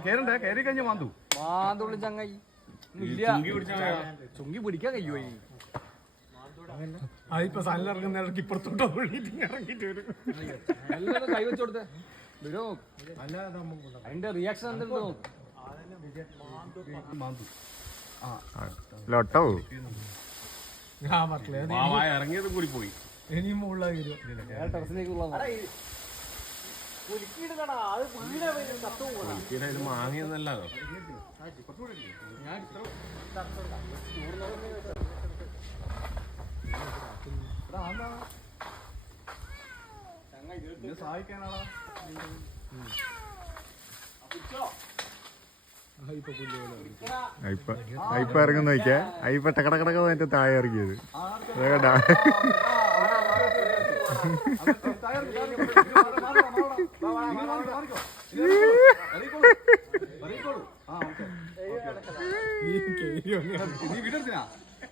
കേറണ്ടേ കയറി കഴിഞ്ഞ മാന്തുള്ളി ചങ്ങായി ചുങ്കി പിടിക്കാൻ കഴിയോ അതിപ്പോ സല്ലിറങ്ങുന്ന ഇടയ്ക്ക് ഇപ്പുറത്തോട്ട് ഇറങ്ങിട്ട് വരും. എല്ലാരും കൈ വെച്ച് കൊടുത്തേ അതിന്റെ റിയാക്ഷൻ എന്തെങ്കിലും ലോട്ടോ ഇറങ്ങിയതും കൂടി പോയി. ഇനിയും മുകളിലായി വരും. ടെറസിലേക്കുള്ള മാങ്ങിയെന്നല്ലോ സഹായിക്കാനാണോ ഇപ്പൊ ഇറങ്ങുന്ന നോക്കിയാ ഇപ്പൊ ടക്കടക്കടക്ക വന്നിട്ട് താഴെ ഇറങ്ങിയത് നീ വിടർത്തിനാ